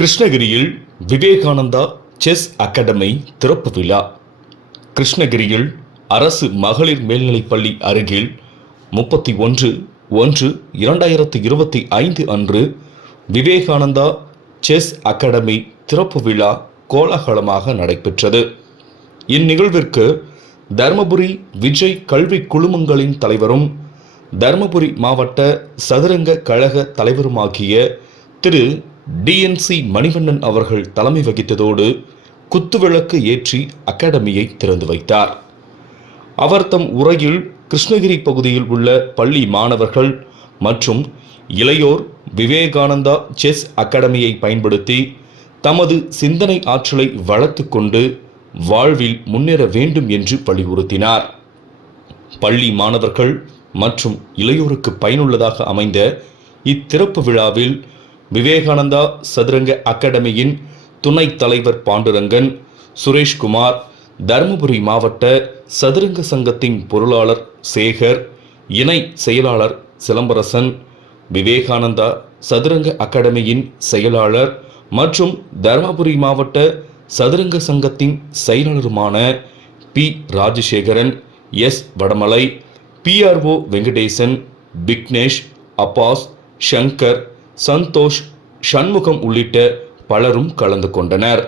கிருஷ்ணகிரியில் Vivekananda chess academy திறப்பு விழா. கிருஷ்ணகிரியில் அரசு மகளிர் மேல்நிலைப்பள்ளி அருகில் 31/1/2025 அன்று விவேகானந்தா செஸ் அகாடமி திறப்பு விழா கோலாகலமாக நடைபெற்றது. இந்நிகழ்விற்கு தருமபுரி விஜய் கல்வி குழுமங்களின் தலைவரும் தருமபுரி மாவட்ட சதுரங்க கழக தலைவருமாகிய திரு DNC மணிவண்ணன் அவர்கள் தலைமை வகித்ததோடு குத்துவிளக்கு ஏற்றி அகாடமியை திறந்து வைத்தார். அவர் தம் உரையில் கிருஷ்ணகிரி பகுதியில் உள்ள பள்ளி மாணவர்கள் மற்றும் இளையோர் விவேகானந்தா செஸ் அகாடமியை பயன்படுத்தி தமது சிந்தனை ஆற்றலை வளர்த்து கொண்டு வாழ்வில் முன்னேற வேண்டும் என்று வலியுறுத்தினார். பள்ளி மாணவர்கள் மற்றும் இளையோருக்கு பயனுள்ளதாக அமைந்த இத்திறப்பு விழாவில் விவேகானந்தா சதுரங்க அகாடமியின் துணைத் தலைவர் பாண்டுரங்கன், சுரேஷ்குமார், தருமபுரி மாவட்ட சதுரங்க சங்கத்தின் பொருளாளர் சேகர், இணை செயலாளர் சிலம்பரசன், விவேகானந்தா சதுரங்க அகாடமியின் செயலாளர் மற்றும் தருமபுரி மாவட்ட சதுரங்க சங்கத்தின் செயலாளருமான பி. ராஜசேகரன், எஸ். வடமலை, PRO வெங்கடேசன், விக்னேஷ், அப்பாஸ், சங்கர், சந்தோஷ், சண்முகம் உள்ளிட்ட பலரும் கலந்து கொண்டனர்.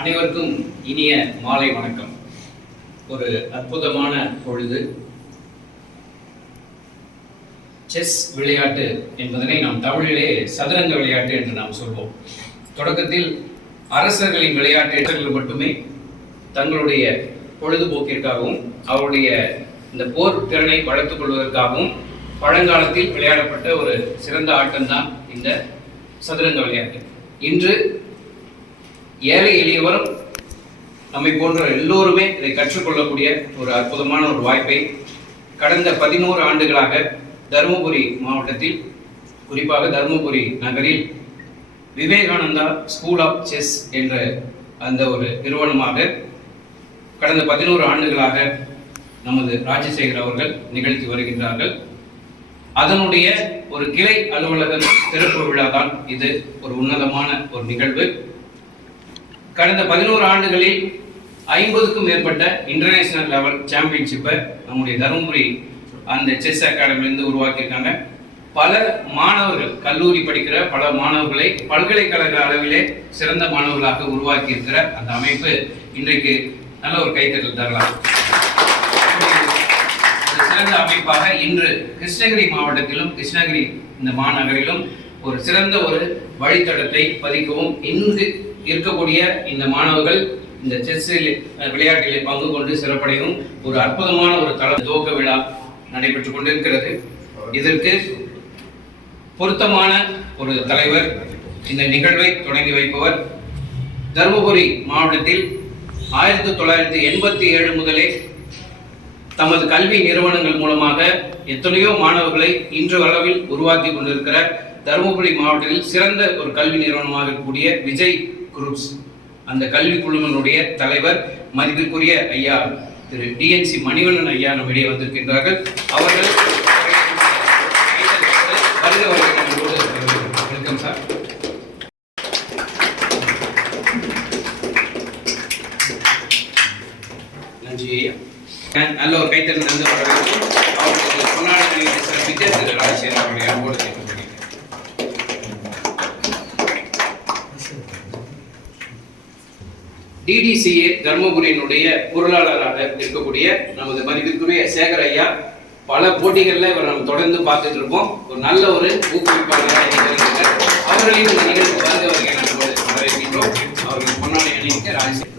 அனைவருக்கும் இனிய மாலை வணக்கம். ஒரு அற்புதமான பொழுது. செஸ் விளையாட்டு என்பதனை நாம் தமிழிலே சதுரங்க விளையாட்டு என்று நாம் சொல்வோம். தொடக்கத்தில் அரசர்களின் விளையாட்டு மட்டுமே தங்களுடைய பொழுதுபோக்கிற்காகவும் அவருடைய இந்த போர் திறனை வளர்த்துக் கொள்வதற்காகவும் பழங்காலத்தில் விளையாடப்பட்ட ஒரு சிறந்த ஆட்டம்தான் இந்த சதுரங்க விளையாட்டு. இன்று ஏழை எளியவரும் நம்மை போன்ற எல்லோருமே இதை கற்றுக்கொள்ளக்கூடிய ஒரு அற்புதமான ஒரு வாய்ப்பை கடந்த 11 ஆண்டுகளாக தருமபுரி மாவட்டத்தில், குறிப்பாக தருமபுரி நகரில் விவேகானந்தா ஸ்கூல் ஆஃப் செஸ் என்ற அந்த ஒரு நிறுவனமாக கடந்த 11 ஆண்டுகளாக நமது ராஜசேகர் அவர்கள் நிகழ்த்தி வருகின்றார்கள். அதனுடைய ஒரு கிளை அலுவலக திறப்பு விழா தான் இது. ஒரு உன்னதமான ஒரு நிகழ்வு. கடந்த 11 ஆண்டுகளில் 50க்கும் மேற்பட்ட இன்டர்நேஷனல் லெவல் சாம்பியன்ஷிப்பை நம்முடைய தருமபுரி அந்த செஸ் அகாடமியிலிருந்து உருவாக்கியிருக்காங்க. பல மாணவர்கள், கல்லூரி படிக்கிற பல மாணவர்களை பல்கலைக்கழக அளவிலே சிறந்த மாணவர்களாக உருவாக்கி இருக்கிற அந்த அமைப்பு இன்றைக்கு நல்ல ஒரு கைத்தட்டல் தரலாம். ஒரு சிறந்த அமைப்பாக இன்று கிருஷ்ணகிரி மாவட்டத்திலும் கிருஷ்ணகிரி இந்த மாநகரிலும் ஒரு சிறந்த ஒரு வழித்தடத்தை பதிக்கவும், இன்று இருக்கக்கூடிய இந்த மாணவர்கள் இந்த செஸ் விளையாட்டிலே பங்கு கொண்டு சிறப்படையும் ஒரு அற்புதமான ஒரு துவக்க விழா நடைபெற்றுக் கொண்டிருக்கிறது. இதற்கு பொருத்தமான ஒரு தலைவர், இந்த நிகழ்வை தொடங்கி வைப்பவர். தருமபுரி மாவட்டத்தில் 1987 முதலே தமது கல்வி நிறுவனங்கள் மூலமாக எத்தனையோ மாணவர்களை இன்று அளவில் உருவாக்கி கொண்டிருக்கிற தருமபுரி மாவட்டத்தில் சிறந்த ஒரு கல்வி நிறுவனமாக இருக்கக்கூடிய விஜய் குரூப்ஸ் அந்த கல்வி குழுமனுடைய தலைவர் மதிப்பிற்குரிய ஐயா திரு டிஎன்சி மணிவண்ணன் ஐயா நம்மிடையே வந்திருக்கின்றார்கள். அவர்கள் வெல்கம் சார். நன்றி ஐயா. நல்ல ஒரு கைத்தறி நன்றி அவர்களுக்கு பொன்னாடை சிறப்பிக்க திரு ராஜசேகர் அவர்களை அன்போடு கேட்டுக்கொள்கிறேன். டிடிசிஏ தர்மபுரியினுடைய பொருளாளராக இருக்கக்கூடிய நமது மதிப்பிற்குரிய சேகர் ஐயா பல போட்டிகளில் இவர் நம்ம தொடர்ந்து பார்த்துட்டு இருப்போம். ஒரு நல்ல ஒரு ஊக்குவிப்பாளராக இருக்கிறார். அவர்களையும் இந்த நிகழ்ச்சி வருகை நம்மோடு வரவேற்கின்றோம். அவர்கள் பொன்னாடை அணிவிக்க ராஜசேகர்.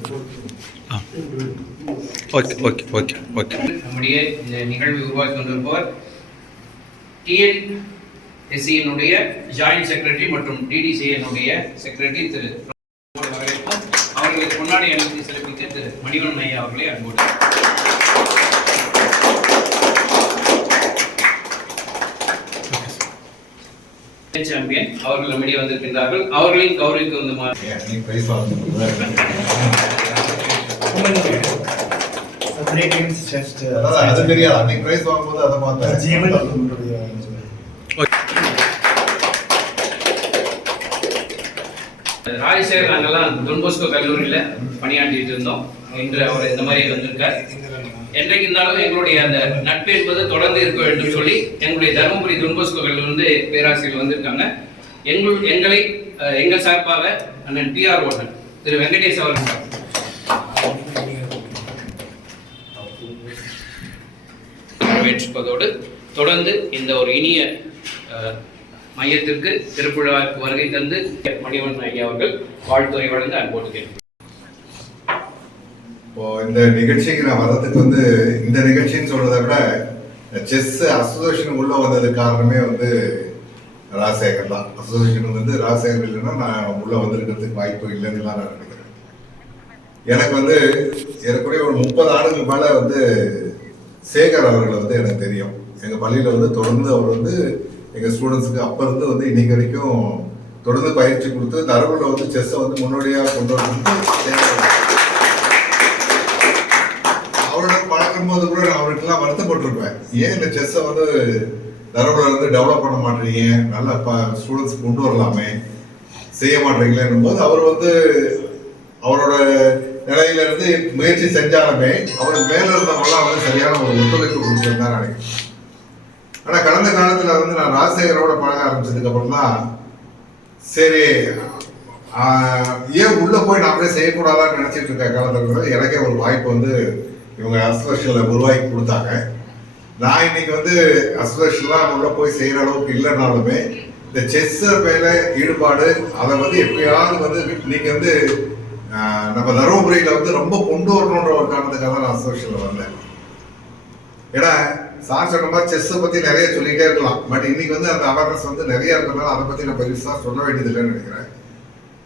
நம்முடைய இந்த நிகழ்வை உருவாக்கி கொண்டிருப்பவர் டிஎன்எஸ்சியினுடைய ஜாயிண்ட் செக்ரட்டரி மற்றும் டிடிசிஏனுடைய செக்ரட்டரி திரு அவர்களுக்கு முன்னாடி அனுமதி சிறப்பிக்க திரு மணிவண்ணன் ஐயா அவர்களே அன்போடு. சாம்பியன் அவர்கள் நம்மிடையே வந்திருக்கின்றார்கள். அவர்களையும் கௌரவிக்க வந்து ராஜசேகர் நாங்கெல்லாம் டொன்போஸ்கோ கல்லூரியில் பணியாற்றிட்டு இருந்தோம். இன்று அவர் இந்த மாதிரி வந்திருக்கார். என்றைக்கு இருந்தாலும் எங்களுடைய அந்த நட்பு என்பது தொடர்ந்து இருக்க வேண்டும் சொல்லி எங்களுடைய தருமபுரி டொன்போஸ்கோ கல்லூரி பேராசிரியர் வந்திருக்காங்க. எங்களை எங்கள் சார்பாக அண்ணன் PR ஓட்டன் திரு வெங்கடேஷ் அவர்கள் வரவேற்பதோடு தொடர்ந்து இந்த ஒரு இனிய மையத்திற்கு திருப்புழாவுக்கு வருகை தந்து மணிவண்ணன் ஐயா அவர்கள் வாழ்த்துறை வழங்க அன்போடு கேட்கிறேன். இப்போ இந்த நிகழ்ச்சிக்கு நான் வர்றதுக்கு வந்து இந்த நிகழ்ச்சின்னு சொல்றதை விட செஸ் அசோசியேஷன் உள்ள வந்தது காரணமே வந்து ராஜசேகர் தான். அசோசியேஷன் வந்து ராஜசேகர் இல்லைன்னா நான் உள்ள வந்திருக்கிறதுக்கு வாய்ப்பு இல்லைன்னு நான் நினைக்கிறேன். எனக்கு வந்து ஏறக்குறைய ஒரு 30 ஆண்டுகள் மேல வந்து சேகர் அவர்களை வந்து எனக்கு தெரியும். எங்க பள்ளியில வந்து தொடர்ந்து அவர் வந்து எங்க ஸ்டூடெண்ட்ஸுக்கு அப்ப இருந்து வந்து இன்னைக்கு வரைக்கும் தொடர்ந்து பயிற்சி கொடுத்து தரவுல வந்து செஸ்ஸை வந்து முன்னோடியா கொண்டு வந்து அவரோட பழக்கும் போது கூட நான் அவருக்கெல்லாம் வருத்தப்பட்டிருப்பேன். ஏன் இந்த செஸ்ஸை வந்து தரவுல இருந்து டெவலப் பண்ண மாட்டீங்க, நல்ல ஸ்டூடெண்ட்ஸ் கொண்டு வரலாமே, செய்ய மாட்டீங்களேன்னும் போது அவர் வந்து அவரோட நிலையில இருந்து முயற்சி செஞ்சாலுமே அவருக்கு மேல இருந்தவங்களாம் வந்து சரியான ஒரு ஒத்துழைப்பு கொடுத்துருந்தான் நினைக்கிறேன். ஆனா கடந்த காலத்துல வந்து நான் ராஜசேகரோட பழக ஆரம்பிச்சதுக்கு அப்புறம் தான் சரி ஏன் உள்ள போய் நாமளே செய்யக்கூடாதான்னு நினைச்சிட்டு இருக்க காலத்துல எனக்கே ஒரு வாய்ப்பு வந்து இவங்க அசோசியேஷன்ல உருவாக்கி கொடுத்தாங்க. நான் இன்னைக்கு வந்து அசோசியேஷன்லாம் உள்ள போய் செய்யற அளவுக்கு இல்லைனாலுமே இந்த செஸ் மேல ஈடுபாடு அதை வந்து எப்பயாவது வந்து இன்னைக்கு வந்து நம்ம தருமபுரியில வந்து ரொம்ப கொண்டு வரணுன்ற ஒரு காரணத்துக்காக தான் நான் அசோசியேஷன்ல வந்தேன். ஏன்னா சார் சொன்ன மாதிரி செஸ்ஸை பத்தி நிறைய சொல்லிட்டே இருக்கலாம். பட் இன்னைக்கு வந்து அந்த அவேர்னஸ் வந்து நிறைய இருக்கிறதுனால அதை பத்தி நான் பெருசா சொல்ல வேண்டியது இல்லைன்னு நினைக்கிறேன்.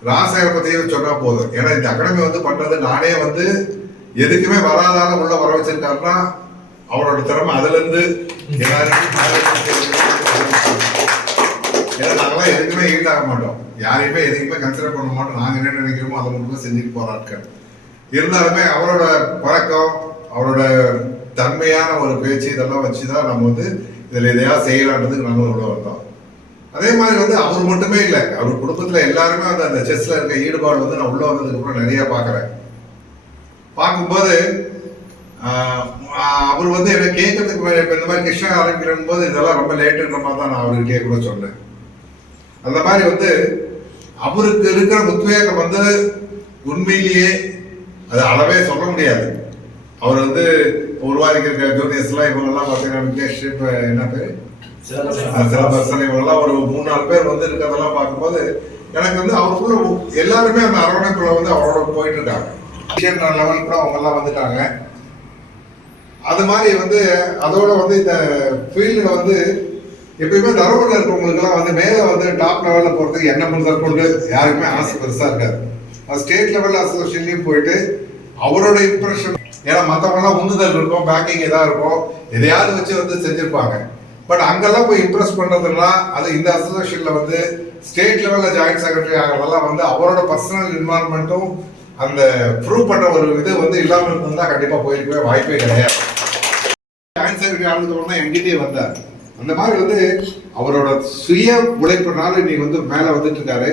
ராஜசேகரை பத்தியும் சொன்னா போதும். ஏன்னா இந்த அகாடமி வந்து பண்றது நானே வந்து எதுக்குமே வராதால உள்ள வர வச்சிருக்காருன்னா அவரோட திறமை அதுல இருந்து ஏன்னா நாங்களாம் எதுக்குமே ஈடாக மாட்டோம், யாரையுமே எதுக்குமே கன்சிடர் பண்ண மாட்டோம். நாங்க என்ன நினைக்கிறோமோ அதை மட்டும் செஞ்சுட்டு போராட்கள் இருந்தாலுமே அவரோட பழக்கம் அவரோட தன்மையான ஒரு பேச்சு இதெல்லாம் வச்சுதான் நம்ம வந்து இதுல எதையாவது செய்யலான்றதுக்கு நம்ம உள்ள வந்தோம். அதே மாதிரி வந்து அவர் மட்டுமே இல்லை, அவர் குடும்பத்துல எல்லாருமே வந்து அந்த செஸ்ல இருக்க ஈடுபாடு வந்து நான் உள்ள வந்ததுக்கு அப்புறம் நிறைய பாக்குறேன். பார்க்கும்போது அவர் வந்து என்ன கேட்கறதுக்கு இப்ப இந்த மாதிரி கிருஷ்ணா ஆரம்பிக்கிற போது இதெல்லாம் ரொம்ப லேட்டுன்ற மாதிரி தான் நான் அவர்கிட்டயே கூட சொன்னேன். அந்த மாதிரி வந்து அவருக்கு இருக்கிற உத்வேகம் வந்து உண்மையிலேயே அது அளவே சொல்ல முடியாது. அவர் வந்து உருவாக்கிற ஜூனியர்ஸ் எல்லாம் இவங்கெல்லாம் பார்த்தீங்கன்னா விக்னேஷ் என்ன பேரு சிலபர்சன் இவங்கெல்லாம் ஒரு 3-4 பேர் வந்து இருக்கிறதெல்லாம் பார்க்கும்போது எனக்கு வந்து அவருக்குள்ள எல்லாருமே அந்த அரவணைப்புல வந்து அவரோட போயிட்டு இருக்காங்க. லெவல் கூட அவங்க எல்லாம் வந்துட்டாங்க. அது மாதிரி வந்து அதோட வந்து இந்த ஃபீல்டுல வந்து எப்பயுமே தரவுல இருக்கிறவங்களுக்கு எல்லாம் வந்து மேல வந்து டாப் லெவல்ல போறதுக்கு என்ன முதல் கொண்டு யாருக்குமே ஆசை பெருசா இருக்காது. ஸ்டேட் லெவல் அசோசியேஷன்லயும் போயிட்டு அவரோட இம்ப்ரெஷன், ஏன்னா மற்றவங்க எல்லாம் உந்துதல் இருக்கும், பேக்கிங் ஏதாவது இருக்கும், எதையாவது வச்சு வந்து செஞ்சிருப்பாங்க. பட் அங்கெல்லாம் போய் இம்ப்ரெஸ் பண்றதுன்னா அது இந்த அசோசியேஷன்ல வந்து ஸ்டேட் லெவல்ல ஜாயிண்ட் செக்ரட்டரி ஆகிறதெல்லாம் வந்து அவரோட பர்சனல் இன்வால்மெண்ட்டும் அந்த ப்ரூவ் பண்ண ஒரு இது வந்து இல்லாமல் இருந்தா கண்டிப்பா போயிருக்கவே வாய்ப்பே கிடையாது. ஆன்சருக்கு ஆனதுக்கு தான் என்கிட்டயே வந்தார். அந்த மாதிரி வந்து அவரோட சுய உழைப்புனால இன்னைக்கு வந்து மேல வந்துட்டு இருக்காரு.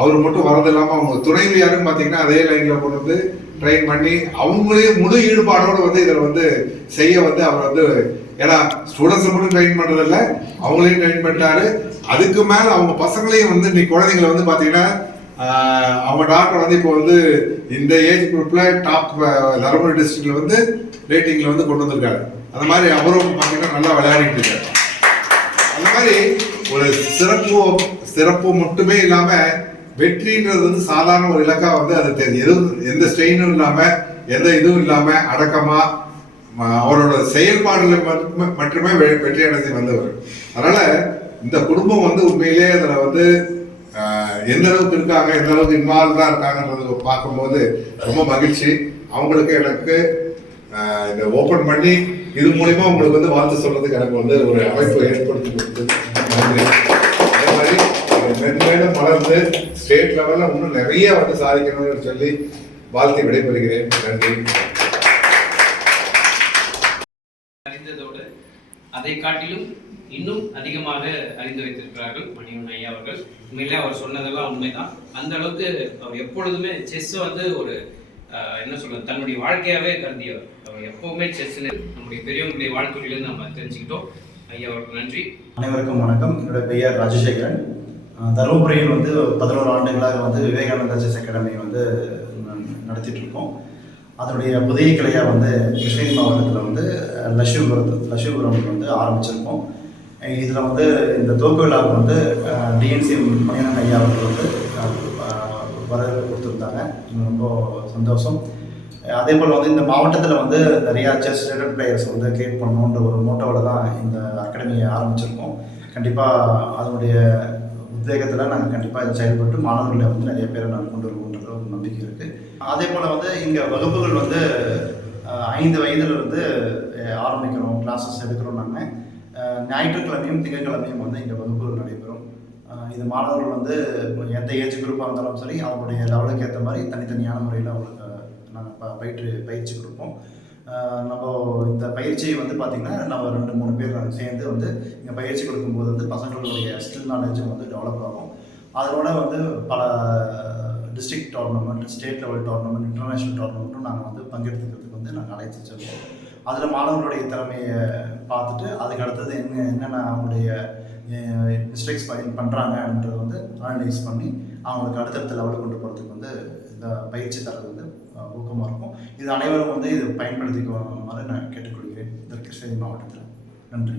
அவர் மட்டும் வரது இல்லாம அவங்க துணைவி யாருன்னு பாத்தீங்கன்னா அதே லைன்ல கொண்டு வந்து ட்ரெயின் பண்ணி அவங்களே முழு ஈடுபாடோடு வந்து இதில் வந்து செய்ய வந்து அவர் வந்து, ஏன்னா ஸ்டூடெண்ட்ஸ் மட்டும் ட்ரெயின் பண்றது இல்லை, அவங்களையும் ட்ரெயின் பண்ணிட்டாரு. அதுக்கு மேல அவங்க பசங்களையும் வந்து இன்னைக்கு குழந்தைங்களை வந்து பாத்தீங்கன்னா அவங்க டாக்டர் வந்து இப்போ வந்து இந்த ஏஜ் குரூப்ல டாப் தருமபுரி டிஸ்ட்ரிக்ட்ல வந்து ரேட்டிங்ல வந்து கொண்டு வந்திருக்காரு. அந்த மாதிரி அவரும் பாத்தீங்கன்னா நல்லா விளையாடிட்டு இருக்காரு. அந்த மாதிரி ஒரு சிறப்பு மட்டுமே இல்லாம வெற்றின்றது வந்து சாதாரண ஒரு இலக்கா வந்து அது எதுவும் எந்த ஸ்ட்ரெயினும் இல்லாம எந்த இதுவும் இல்லாம அடக்கமா அவரோட செயல்பாடுகள் மட்டுமே வெற்றி அடைந்து வந்தவர். அதனால இந்த குடும்பம் வந்து உண்மையிலே அதுல வந்து எந்த அளவுக்கு இருக்காங்க, எந்த அளவுக்கு இன்வால்வ்டா இருக்காங்கன்றது பார்க்கும்போது ரொம்ப மகிழ்ச்சி. அவங்களுக்கு எனக்கு இதை ஓபன் பண்ணி இது மூலியமா உங்களுக்கு வந்து வாழ்த்து சொல்றதுக்கு எனக்கு வந்து ஒரு அமைப்பு ஏற்படுத்தி கொடுத்தது நன்றி. அதே மாதிரி மென்மேலும் வளர்ந்து ஸ்டேட் லெவல்ல இன்னும் நிறைய வந்து சாதிக்கணும்னு சொல்லி வாழ்த்து விடைபெறுகிறேன். நன்றி. அறிந்ததோடு அதை காட்டிலும் இன்னும் அதிகமாக அறிந்து வைத்திருக்கிறார்கள் மணிவண்ணன் ஐயா அவர்கள். உண்மையிலே அவர் சொன்னதெல்லாம் உண்மைதான். அந்த அளவுக்கு அவர் எப்பொழுதுமே செஸ் வந்து ஒரு என்ன சொல்றது தன்னுடைய வாழ்க்கையாவே கருதியவர். அவர் எப்பவுமே செஸ்ன்னு நம்முடைய பெரியவங்களுடைய வாழ்க்கையிலிருந்து நம்ம தெரிஞ்சுக்கிட்டோம். ஐயா அவருக்கு நன்றி. அனைவருக்கும் வணக்கம். என்னுடைய பெயர் ராஜசேகரன். தருமபுரியில் வந்து 11 ஆண்டுகளாக வந்து விவேகானந்தா செஸ் அகாடமி வந்து நடத்திட்டு இருக்கோம். அதனுடைய புதிய கிளையாக வந்து கிருஷ்ணகிரி மாவட்டத்தில் வந்து லட்சுமிபுரம் வந்து ஆரம்பிச்சிருக்கோம். இதில் வந்து இந்த துவக்க விழாவுக்கு வந்து டிஎன்சி மணிவண்ணன் ஐயா அவர்கள் வந்து வரவேற்பு கொடுத்துருந்தாங்க. ரொம்ப சந்தோஷம். அதே போல் வந்து இந்த மாவட்டத்தில் வந்து நிறையா செஸ் ரிலேட்டட் பிளேயர்ஸ் வந்து கிரியேட் பண்ணணுன்ற ஒரு மோட்டோவில் தான் இந்த அகாடமியை ஆரம்பிச்சிருக்கோம். கண்டிப்பாக அதனுடைய உத்வேகத்தில் நாங்கள் கண்டிப்பாக இதை செயல்பட்டு மாணவர்களை வந்து நிறைய பேரை நாங்கள் கொண்டு வருவோன்ற ஒரு நம்பிக்கை இருக்குது. அதே போல் வந்து இங்கே வகுப்புகள் வந்து 5 வயதிலிருந்து ஆரம்பிக்கிறோம், கிளாஸஸ் எடுக்கிறோம். நாங்கள் ஞாயிற்றுக்கிழமையும் திங்கட்கிழமையும் வந்து இங்கே வகுப்புகள் நடைபெறும். இது மாணவர்கள் வந்து எந்த ஏஜ் குரூப்பாக இருந்தாலும் சரி அவங்களுடைய லெவலுக்கு ஏற்ற மாதிரி தனித்தனியான முறையில் அவங்களுக்கு நாங்கள் பயிற்சி கொடுப்போம். நம்ம இந்த பயிற்சியை வந்து பார்த்திங்கன்னா நம்ம 2-3 பேர் நாங்கள் சேர்ந்து வந்து இங்கே பயிற்சி கொடுக்கும்போது வந்து பசங்களுடைய ஸ்கில் நாலேஜும் வந்து டெவலப் ஆகும். அதோட வந்து பல district tournament, state level tournament, international டோர்னமெண்ட்டும் நாங்கள் வந்து பங்கெடுத்துக்கிறதுக்கு வந்து நாங்கள் அழைத்து செல்வோம். அதில் மாணவர்களுடைய திறமையை பார்த்துட்டு அதுக்கு அடுத்தது என்னென்ன அவங்களுடைய மிஸ்டேக்ஸ் பண்ணுறாங்கன்றதை வந்து அனலைஸ் பண்ணி அவங்களுக்கு அடுத்தடுத்த லெவலில் கொண்டு போகிறதுக்கு வந்து இந்த பயிற்சி தரது வந்து ஊக்கமாக இருக்கும். இது அனைவரும் வந்து இது பயன்படுத்திக்குமாறு நான் கேட்டுக்கொள்கிறேன். கிருஷ்ணகிரி மாவட்டத்தில். நன்றி.